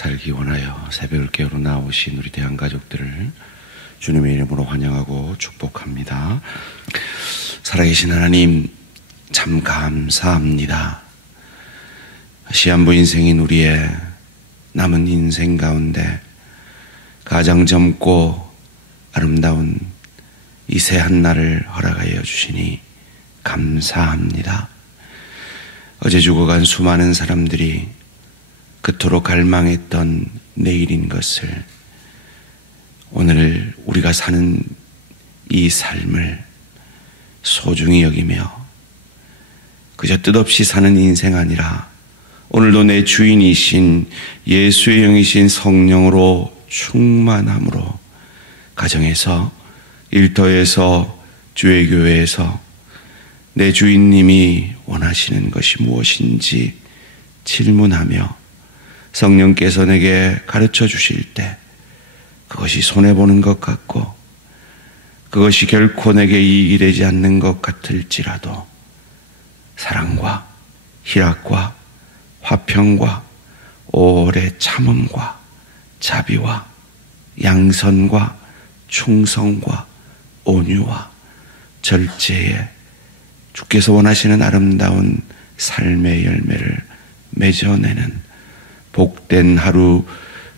살기 원하여 새벽을 깨우러 나오신 우리 대한가족들을 주님의 이름으로 환영하고 축복합니다. 살아계신 하나님, 참 감사합니다. 시한부 인생인 우리의 남은 인생 가운데 가장 젊고 아름다운 이 새 한날을 허락하여 주시니 감사합니다. 어제 죽어간 수많은 사람들이 그토록 갈망했던 내일인 것을, 오늘 우리가 사는 이 삶을 소중히 여기며 그저 뜻없이 사는 인생 아니라 오늘도 내 주인이신 예수의 영이신 성령으로 충만함으로 가정에서, 일터에서, 주의 교회에서 내 주인님이 원하시는 것이 무엇인지 질문하며 성령께서 내게 가르쳐 주실 때 그것이 손해보는 것 같고 그것이 결코 내게 이익이 되지 않는 것 같을지라도 사랑과 희락과 화평과 오래 참음과 자비와 양선과 충성과 온유와 절제에 주께서 원하시는 아름다운 삶의 열매를 맺어내는 복된 하루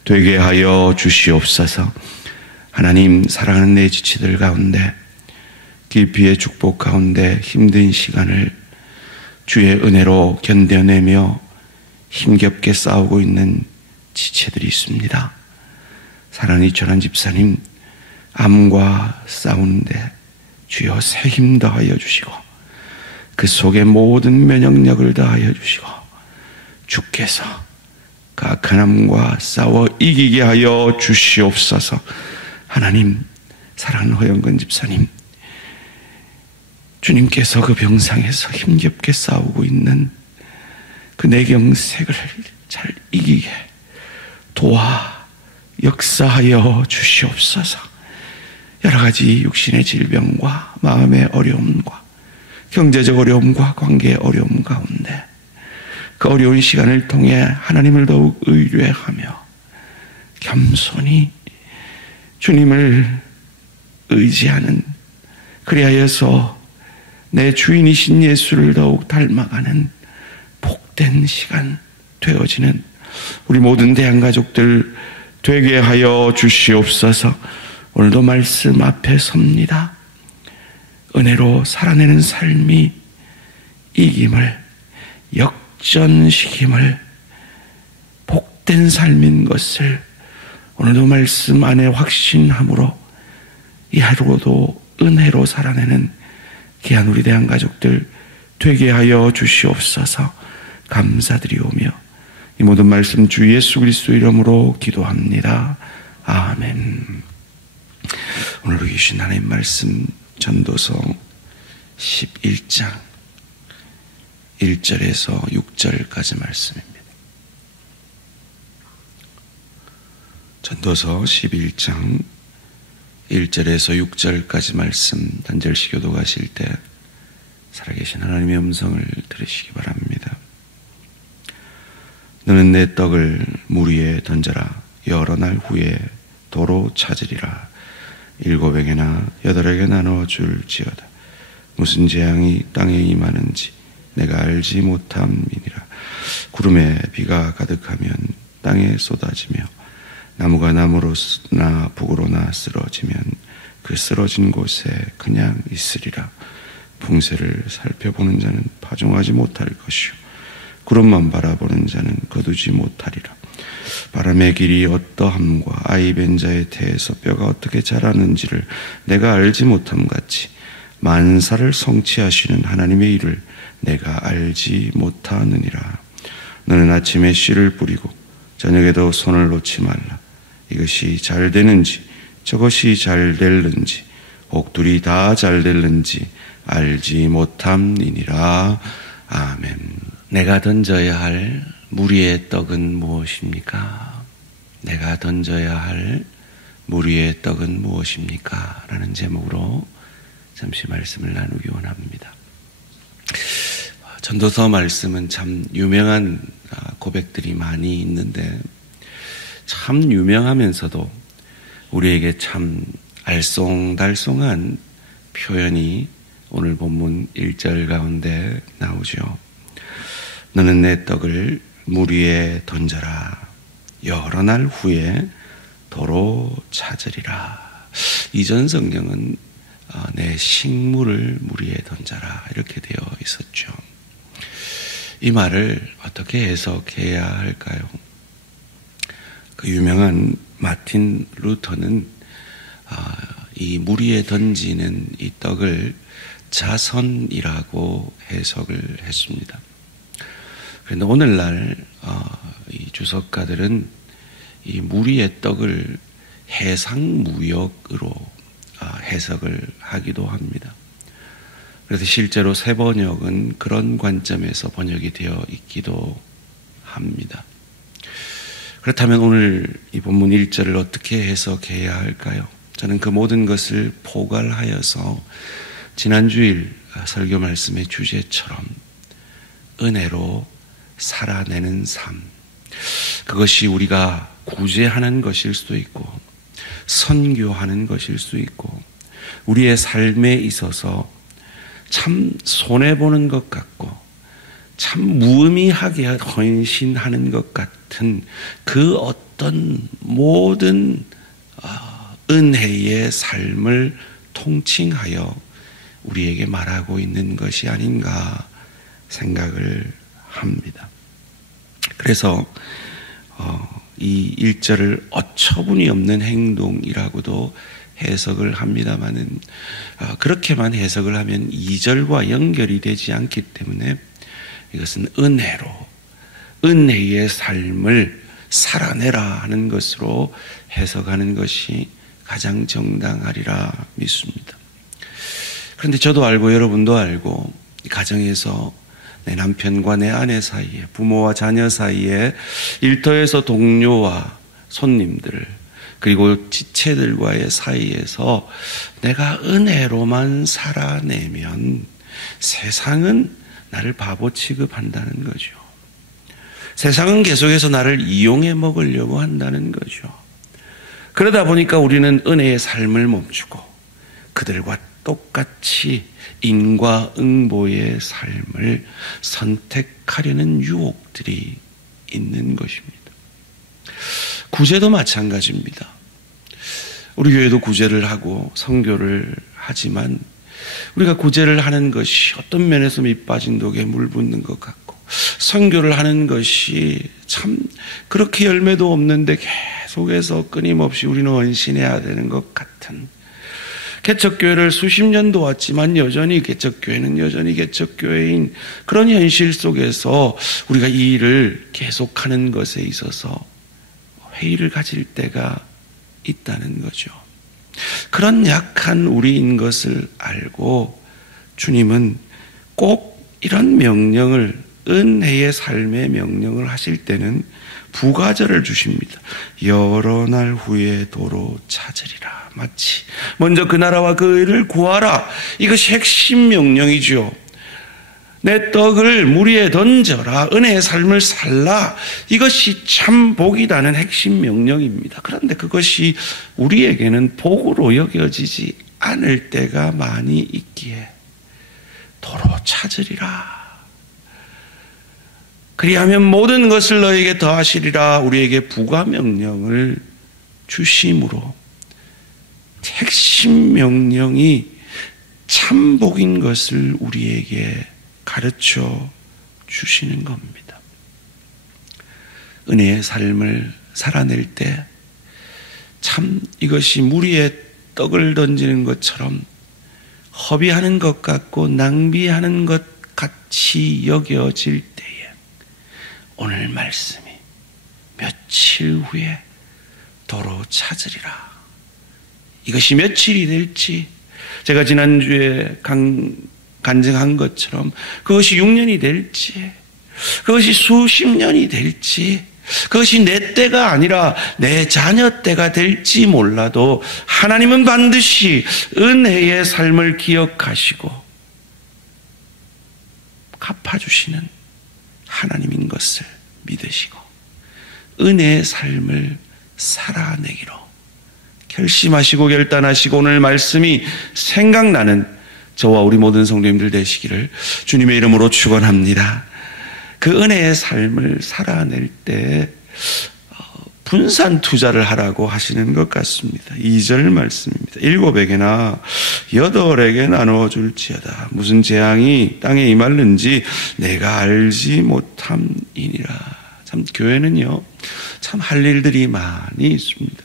되게 하여 주시옵소서. 하나님, 사랑하는 내 지체들 가운데, 깊이의 축복 가운데 힘든 시간을 주의 은혜로 견뎌내며 힘겹게 싸우고 있는 지체들이 있습니다. 사랑하는 이철환 집사님, 암과 싸우는데 주여 새 힘 더하여 주시고 그 속에 모든 면역력을 더하여 주시고 주께서 그 악한 암과 싸워 이기게 하여 주시옵소서. 하나님, 사랑하는 허영근 집사님, 주님께서 그 병상에서 힘겹게 싸우고 있는 그 내경색을 잘 이기게 도와 역사하여 주시옵소서. 여러 가지 육신의 질병과 마음의 어려움과 경제적 어려움과 관계의 어려움 가운데 그 어려운 시간을 통해 하나님을 더욱 의뢰하며 겸손히 주님을 의지하는, 그리하여서 내 주인이신 예수를 더욱 닮아가는 복된 시간 되어지는 우리 모든 대한가족들 되게 하여 주시옵소서. 오늘도 말씀 앞에 섭니다. 은혜로 살아내는 삶이 이김을, 역전시킴을, 복된 삶인 것을 오늘도 말씀 안에 확신함으로 이 하루도 은혜로 살아내는 귀한 우리 대한가족들 되게 하여 주시옵소서. 감사드리오며 이 모든 말씀 주 예수 그리스도 이름으로 기도합니다. 아멘. 오늘 우리 주신 하나님 말씀 전도서 11장 1절에서 6절까지 말씀입니다. 전도서 11장 1절에서 6절까지 말씀 단절시 교도가실 때 살아계신 하나님의 음성을 들으시기 바랍니다. 너는 내 떡을 물 위에 던져라. 여러 날 후에 도로 찾으리라. 7에게나 8에게 나눠 줄지어다. 무슨 재앙이 땅에 임하는지 내가 알지 못함이니라. 구름에 비가 가득하면 땅에 쏟아지며 나무가 나무로나 북으로나 쓰러지면 그 쓰러진 곳에 그냥 있으리라. 풍세를 살펴보는 자는 파종하지 못할 것이요 구름만 바라보는 자는 거두지 못하리라. 바람의 길이 어떠함과 아이 벤 자의 태에서 뼈가 어떻게 자라는지를 내가 알지 못함 같이 만사를 성취하시는 하나님의 일을 내가 알지 못하느니라. 너는 아침에 씨를 뿌리고 저녁에도 손을 놓지 말라. 이것이 잘 되는지 저것이 잘 될는지 옥둘이 다 잘 될는지 알지 못함이니라. 아멘. 내가 던져야 할 물 위의 떡은 무엇입니까? 내가 던져야 할 물 위의 떡은 무엇입니까? 라는 제목으로 잠시 말씀을 나누기 원합니다. 전도서 말씀은 참 유명한 고백들이 많이 있는데 참 유명하면서도 우리에게 참 알쏭달쏭한 표현이 오늘 본문 1절 가운데 나오죠. 너는 내 떡을 물 위에 던져라. 여러 날 후에 도로 찾으리라. 이전 성경은 내 식물을 물 위에 던져라 이렇게 되어 있었죠. 이 말을 어떻게 해석해야 할까요? 그 유명한 마틴 루터는 이 물 위에 던지는 이 떡을 자선이라고 해석을 했습니다. 그런데 오늘날 이 주석가들은 이 물 위의 떡을 해상무역으로 해석을 하기도 합니다. 그래서 실제로 새 번역은 그런 관점에서 번역이 되어 있기도 합니다. 그렇다면 오늘 이 본문 1절을 어떻게 해석해야 할까요? 저는 그 모든 것을 포괄하여서 지난주일 설교 말씀의 주제처럼 은혜로 살아내는 삶, 그것이 우리가 구제하는 것일 수도 있고 선교하는 것일 수 있고 우리의 삶에 있어서 참 손해보는 것 같고 참 무의미하게 헌신하는 것 같은 그 어떤 모든 은혜의 삶을 통칭하여 우리에게 말하고 있는 것이 아닌가 생각을 합니다. 그래서 이 1절을 어처구니 없는 행동이라고도 해석을 합니다마는 그렇게만 해석을 하면 2절과 연결이 되지 않기 때문에 이것은 은혜로 은혜의 삶을 살아내라 하는 것으로 해석하는 것이 가장 정당하리라 믿습니다. 그런데 저도 알고 여러분도 알고 가정에서 내 남편과 내 아내 사이에, 부모와 자녀 사이에, 일터에서 동료와 손님들, 그리고 지체들과의 사이에서 내가 은혜로만 살아내면 세상은 나를 바보 취급한다는 거죠. 세상은 계속해서 나를 이용해 먹으려고 한다는 거죠. 그러다 보니까 우리는 은혜의 삶을 멈추고 그들과 똑같이 인과응보의 삶을 선택하려는 유혹들이 있는 것입니다. 구제도 마찬가지입니다. 우리 교회도 구제를 하고 선교를 하지만 우리가 구제를 하는 것이 어떤 면에서 밑빠진 독에 물 붓는 것 같고 선교를 하는 것이 참 그렇게 열매도 없는데 계속해서 끊임없이 우리는 헌신해야 되는 것 같은, 개척교회를 수십 년 도왔지만 여전히 개척교회는 여전히 개척교회인 그런 현실 속에서 우리가 이 일을 계속하는 것에 있어서 회의를 가질 때가 있다는 거죠. 그런 약한 우리인 것을 알고 주님은 꼭 이런 명령을, 은혜의 삶의 명령을 하실 때는 부가절을 주십니다. 여러 날 후에 도로 찾으리라. 마치 먼저 그 나라와 그 의를 구하라. 이것이 핵심 명령이죠. 내 떡을 물 위에 던져라. 은혜의 삶을 살라. 이것이 참 복이라는 핵심 명령입니다. 그런데 그것이 우리에게는 복으로 여겨지지 않을 때가 많이 있기에 도로 찾으리라. 그리하면 모든 것을 너에게 더하시리라. 우리에게 부가 명령을 주심으로 핵심 명령이 참 복인 것을 우리에게 가르쳐 주시는 겁니다. 은혜의 삶을 살아낼 때 참 이것이 물 위에 떡을 던지는 것처럼 허비하는 것 같고 낭비하는 것 같이 여겨질 때에 오늘 말씀이 며칠 후에 도로 찾으리라. 이것이 며칠이 될지, 제가 지난주에 간증한 것처럼 그것이 6년이 될지, 그것이 수십 년이 될지, 그것이 내 때가 아니라 내 자녀 때가 될지 몰라도 하나님은 반드시 은혜의 삶을 기억하시고 갚아주시는 하나님인 것을 믿으시고 은혜의 삶을 살아내기로 결심하시고 결단하시고 오늘 말씀이 생각나는 저와 우리 모든 성도님들 되시기를 주님의 이름으로 축원합니다. 그 은혜의 삶을 살아낼 때 분산 투자를 하라고 하시는 것 같습니다. 2절 말씀입니다. 7에게나 8에게 나누어 줄지어다. 무슨 재앙이 땅에 임할는지 내가 알지 못함이니라. 참 교회는요, 참 할 일들이 많이 있습니다.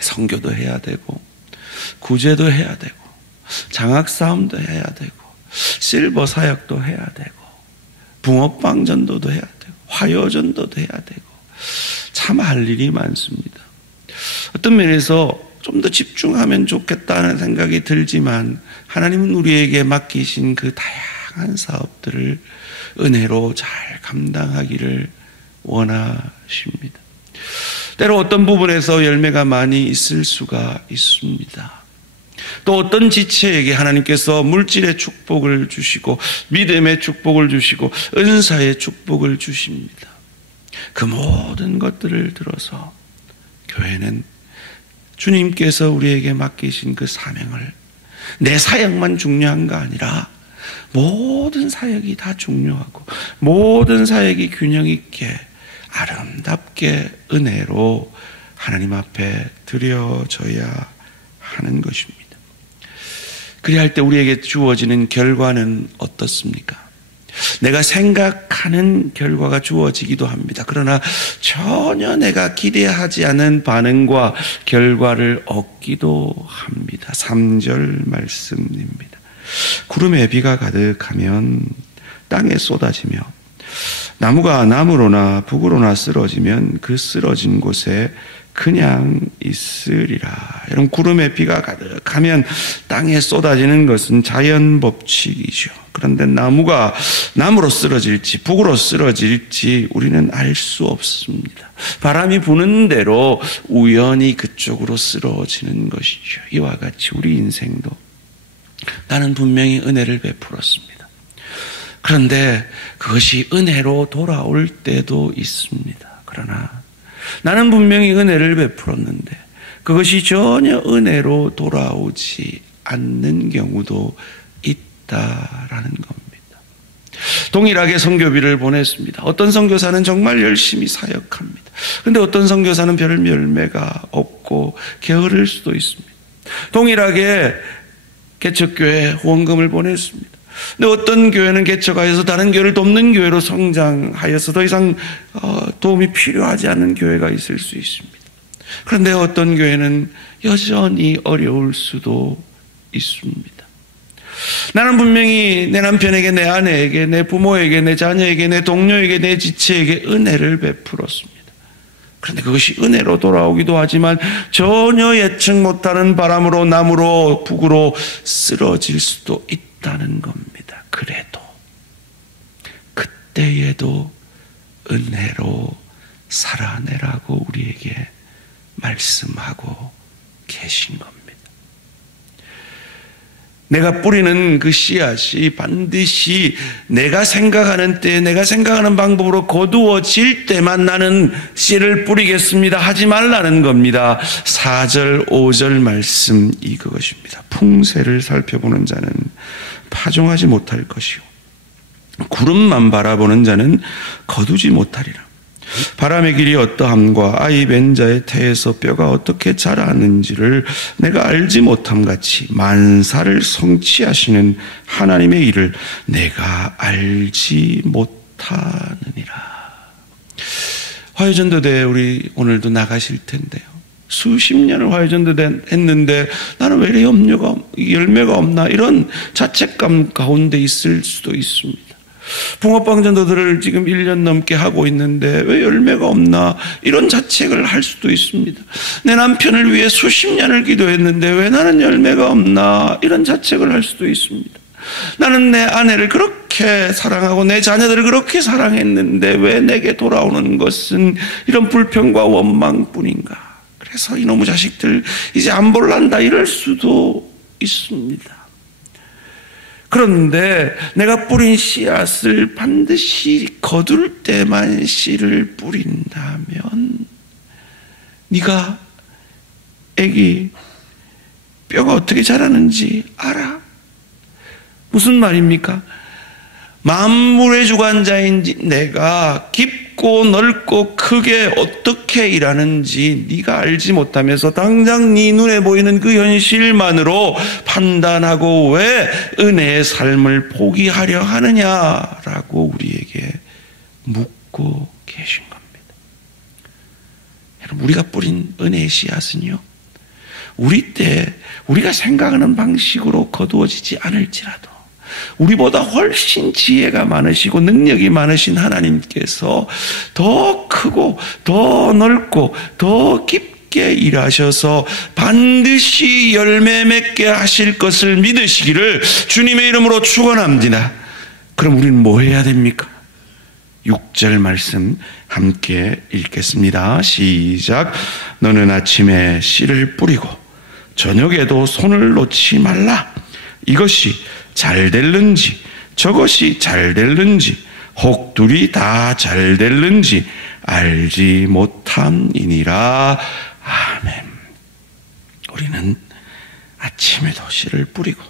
선교도 해야 되고 구제도 해야 되고 장학싸움도 해야 되고 실버 사역도 해야 되고 붕어빵 전도도 해야 되고 화요 전도도 해야 되고 참 할 일이 많습니다. 어떤 면에서 좀 더 집중하면 좋겠다는 생각이 들지만 하나님은 우리에게 맡기신 그 다양한 사업들을 은혜로 잘 감당하기를 원하십니다. 때로 어떤 부분에서 열매가 많이 있을 수가 있습니다. 또 어떤 지체에게 하나님께서 물질의 축복을 주시고 믿음의 축복을 주시고 은사의 축복을 주십니다. 그 모든 것들을 들어서 교회는 주님께서 우리에게 맡기신 그 사명을 내 사역만 중요한 거 아니라 모든 사역이 다 중요하고 모든 사역이 균형 있게 아름답게 은혜로 하나님 앞에 드려져야 하는 것입니다. 그리할 때 우리에게 주어지는 결과는 어떻습니까? 내가 생각하는 결과가 주어지기도 합니다. 그러나 전혀 내가 기대하지 않은 반응과 결과를 얻기도 합니다. 3절 말씀입니다. 구름에 비가 가득하면 땅에 쏟아지며 나무가 나무로나 북으로나 쓰러지면 그 쓰러진 곳에 그냥 있으리라. 여러분, 구름에 비가 가득하면 땅에 쏟아지는 것은 자연 법칙이죠. 그런데 나무가 나무로 쓰러질지 북으로 쓰러질지 우리는 알 수 없습니다. 바람이 부는 대로 우연히 그쪽으로 쓰러지는 것이죠. 이와 같이 우리 인생도 나는 분명히 은혜를 베풀었습니다. 그런데 그것이 은혜로 돌아올 때도 있습니다. 그러나 나는 분명히 은혜를 베풀었는데 그것이 전혀 은혜로 돌아오지 않는 경우도 있다라는 겁니다. 동일하게 선교비를 보냈습니다. 어떤 선교사는 정말 열심히 사역합니다. 그런데 어떤 선교사는 별 열매가 없고 게으를 수도 있습니다. 동일하게 개척교회 후원금을 보냈습니다. 근데 어떤 교회는 개척하여서 다른 교회를 돕는 교회로 성장하여서 더 이상 도움이 필요하지 않은 교회가 있을 수 있습니다. 그런데 어떤 교회는 여전히 어려울 수도 있습니다. 나는 분명히 내 남편에게, 내 아내에게, 내 부모에게, 내 자녀에게, 내 동료에게, 내 지체에게 은혜를 베풀었습니다. 그런데 그것이 은혜로 돌아오기도 하지만 전혀 예측 못하는 바람으로 나무로 북으로 쓰러질 수도 있다는 겁니다. 그래도 그때에도 은혜로 살아내라고 우리에게 말씀하고 계신 겁니다. 내가 뿌리는 그 씨앗이 반드시 내가 생각하는 때, 내가 생각하는 방법으로 거두어질 때만 나는 씨를 뿌리겠습니다 하지 말라는 겁니다. 4절 5절 말씀 이것입니다. 풍세를 살펴보는 자는 파종하지 못할 것이요 구름만 바라보는 자는 거두지 못하리라. 바람의 길이 어떠함과 아이 뵌 자의 태에서 뼈가 어떻게 자라는지를 내가 알지 못함같이 만사를 성취하시는 하나님의 일을 내가 알지 못하느니라. 화요전도대 우리 오늘도 나가실 텐데요. 수십 년을 화요전도대 했는데 나는 왜 이렇게 열매가 없나 이런 자책감 가운데 있을 수도 있습니다. 붕어빵 전도들을 지금 1년 넘게 하고 있는데 왜 열매가 없나 이런 자책을 할 수도 있습니다. 내 남편을 위해 수십 년을 기도했는데 왜 나는 열매가 없나 이런 자책을 할 수도 있습니다. 나는 내 아내를 그렇게 사랑하고 내 자녀들을 그렇게 사랑했는데 왜 내게 돌아오는 것은 이런 불평과 원망뿐인가. 그래서 이놈의 자식들 이제 안 볼란다 이럴 수도 있습니다. 그런데 내가 뿌린 씨앗을 반드시 거둘 때만 씨를 뿌린다면 네가 애기 뼈가 어떻게 자라는지 알아? 무슨 말입니까? 만물의 주관자인지 내가 깊고 넓고 크게 어떻게 일하는지 네가 알지 못하면서 당장 네 눈에 보이는 그 현실만으로 판단하고 왜 은혜의 삶을 포기하려 하느냐라고 우리에게 묻고 계신 겁니다. 여러분, 우리가 뿌린 은혜의 씨앗은요, 우리 때 우리가 생각하는 방식으로 거두어지지 않을지라도 우리보다 훨씬 지혜가 많으시고 능력이 많으신 하나님께서 더 크고 더 넓고 더 깊게 일하셔서 반드시 열매 맺게 하실 것을 믿으시기를 주님의 이름으로 축원합니다. 그럼 우리는 뭐 해야 됩니까? 6절 말씀 함께 읽겠습니다. 시작. 너는 아침에 씨를 뿌리고 저녁에도 손을 놓지 말라. 이것이 잘 될는지 저것이 잘 될는지 혹 둘이 다 잘 될는지 알지 못함이니라. 아멘. 우리는 아침에도 씨를 뿌리고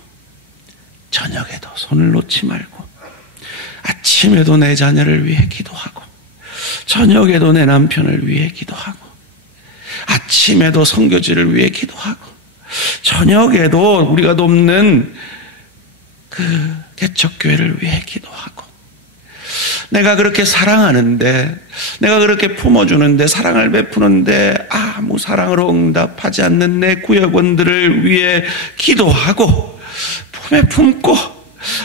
저녁에도 손을 놓지 말고 아침에도 내 자녀를 위해 기도하고 저녁에도 내 남편을 위해 기도하고 아침에도 선교지를 위해 기도하고 저녁에도 우리가 돕는 그 개척교회를 위해 기도하고 내가 그렇게 사랑하는데 내가 그렇게 품어주는데 사랑을 베푸는데 아무 사랑으로 응답하지 않는 내 구역원들을 위해 기도하고 품에 품고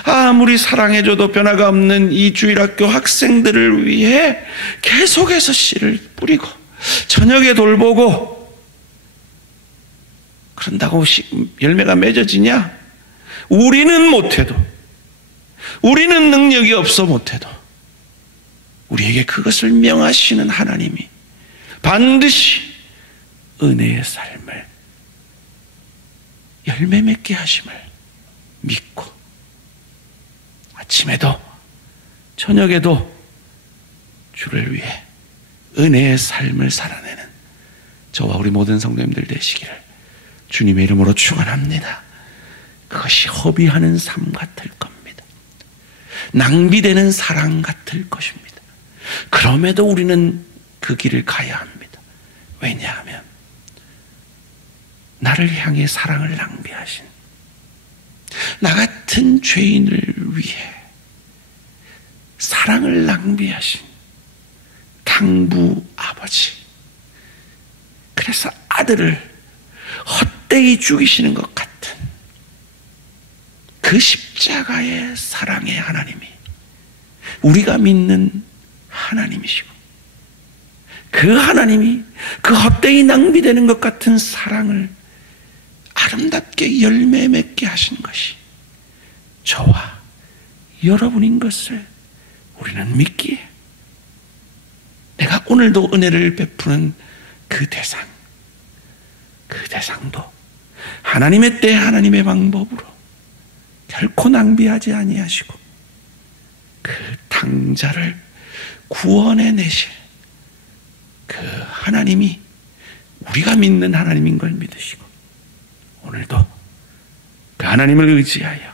아무리 사랑해줘도 변화가 없는 이 주일학교 학생들을 위해 계속해서 씨를 뿌리고 저녁에 돌보고 그런다고 열매가 맺어지냐? 우리는 못해도 우리는 능력이 없어 못해도 우리에게 그것을 명하시는 하나님이 반드시 은혜의 삶을 열매 맺게 하심을 믿고 아침에도 저녁에도 주를 위해 은혜의 삶을 살아내는 저와 우리 모든 성도님들 되시기를 주님의 이름으로 축원합니다. 그것이 허비하는 삶 같을 겁니다. 낭비되는 사랑 같을 것입니다. 그럼에도 우리는 그 길을 가야 합니다. 왜냐하면 나를 향해 사랑을 낭비하신 나 같은 죄인을 위해 사랑을 낭비하신 당부 아버지, 그래서 아들을 헛되이 죽이시는 것 같은 그 십자가의 사랑의 하나님이 우리가 믿는 하나님이시고 그 하나님이 그 헛되이 낭비되는 것 같은 사랑을 아름답게 열매 맺게 하신 것이 저와 여러분인 것을 우리는 믿기에 내가 오늘도 은혜를 베푸는 그 대상도 하나님의 때 하나님의 방법으로 결코 낭비하지 아니하시고 그 당자를 구원해 내실 그 하나님이 우리가 믿는 하나님인 걸 믿으시고 오늘도 그 하나님을 의지하여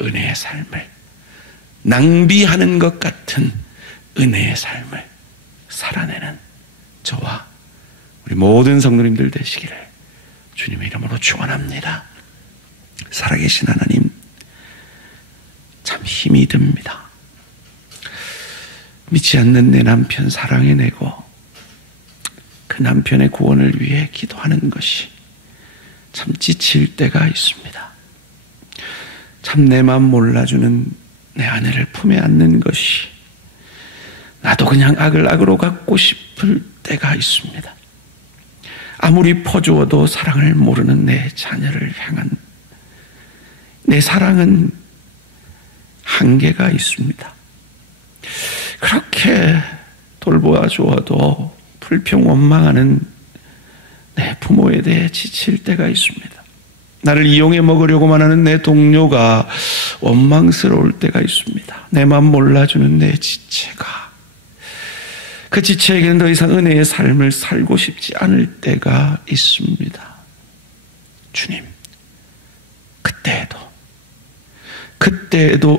은혜의 삶을 낭비하는 것 같은 은혜의 삶을 살아내는 저와 우리 모든 성도님들 되시기를 주님의 이름으로 축원합니다. 살아계신 하나님, 참 힘이 듭니다. 믿지 않는 내 남편 사랑해내고 그 남편의 구원을 위해 기도하는 것이 참 지칠 때가 있습니다. 참 내 마음 몰라주는 내 아내를 품에 안는 것이 나도 그냥 악을 악으로 갚고 싶을 때가 있습니다. 아무리 퍼주어도 사랑을 모르는 내 자녀를 향한 내 사랑은 한계가 있습니다. 그렇게 돌보아 주어도 불평 원망하는 내 부모에 대해 지칠 때가 있습니다. 나를 이용해 먹으려고만 하는 내 동료가 원망스러울 때가 있습니다. 내 마음 몰라주는 내 지체가 그 지체에게는 더 이상 은혜의 삶을 살고 싶지 않을 때가 있습니다. 주님, 그때에도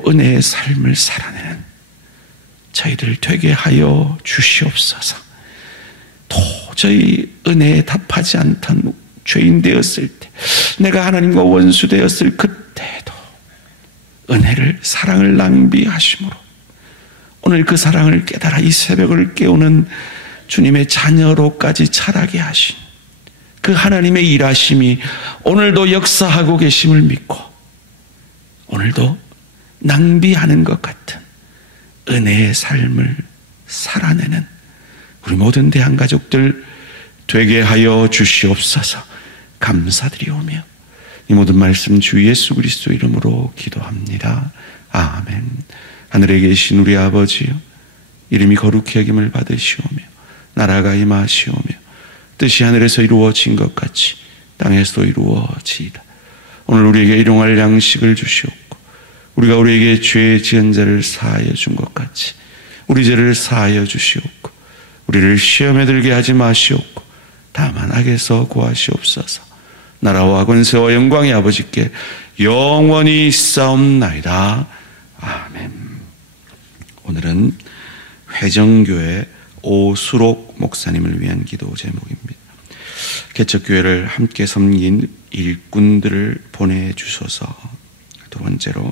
은혜의 삶을 살아내는 저희들 되게 하여 주시옵소서. 도저히 은혜에 답하지 않던 죄인 되었을 때, 내가 하나님과 원수 되었을 그때에도 은혜를, 사랑을 낭비하심으로 오늘 그 사랑을 깨달아 이 새벽을 깨우는 주님의 자녀로까지 자라게 하신 그 하나님의 일하심이 오늘도 역사하고 계심을 믿고, 오늘도 낭비하는 것 같은 은혜의 삶을 살아내는 우리 모든 대한가족들 되게 하여 주시옵소서. 감사드리오며 이 모든 말씀 주 예수 그리스도 이름으로 기도합니다. 아멘. 하늘에 계신 우리 아버지여, 이름이 거룩히 여김을 받으시오며 나라가 임하시오며 뜻이 하늘에서 이루어진 것 같이 땅에서도 이루어지이다. 오늘 우리에게 일용할 양식을 주시옵고, 우리가 우리에게 죄 지은 자를 사하여 준 것 같이 우리 죄를 사하여 주시옵고, 우리를 시험에 들게 하지 마시옵고 다만 악에서 구하시옵소서. 나라와 권세와 영광이 아버지께 영원히 있사옵나이다. 아멘. 오늘은 회정교회 오수록 목사님을 위한 기도 제목입니다. 개척교회를 함께 섬긴 일꾼들을 보내주소서. 두 번째로,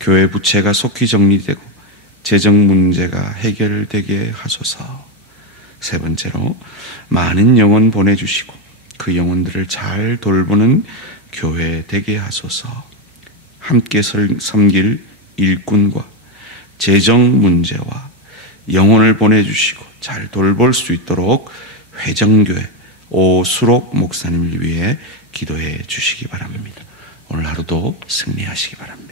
교회 부채가 속히 정리되고 재정 문제가 해결되게 하소서. 세 번째로, 많은 영혼 보내주시고 그 영혼들을 잘 돌보는 교회 되게 하소서. 함께 섬길 일꾼과 재정 문제와 영혼을 보내주시고 잘 돌볼 수 있도록 회정교회 오수록 목사님을 위해 기도해 주시기 바랍니다. 오늘 하루도 승리하시기 바랍니다.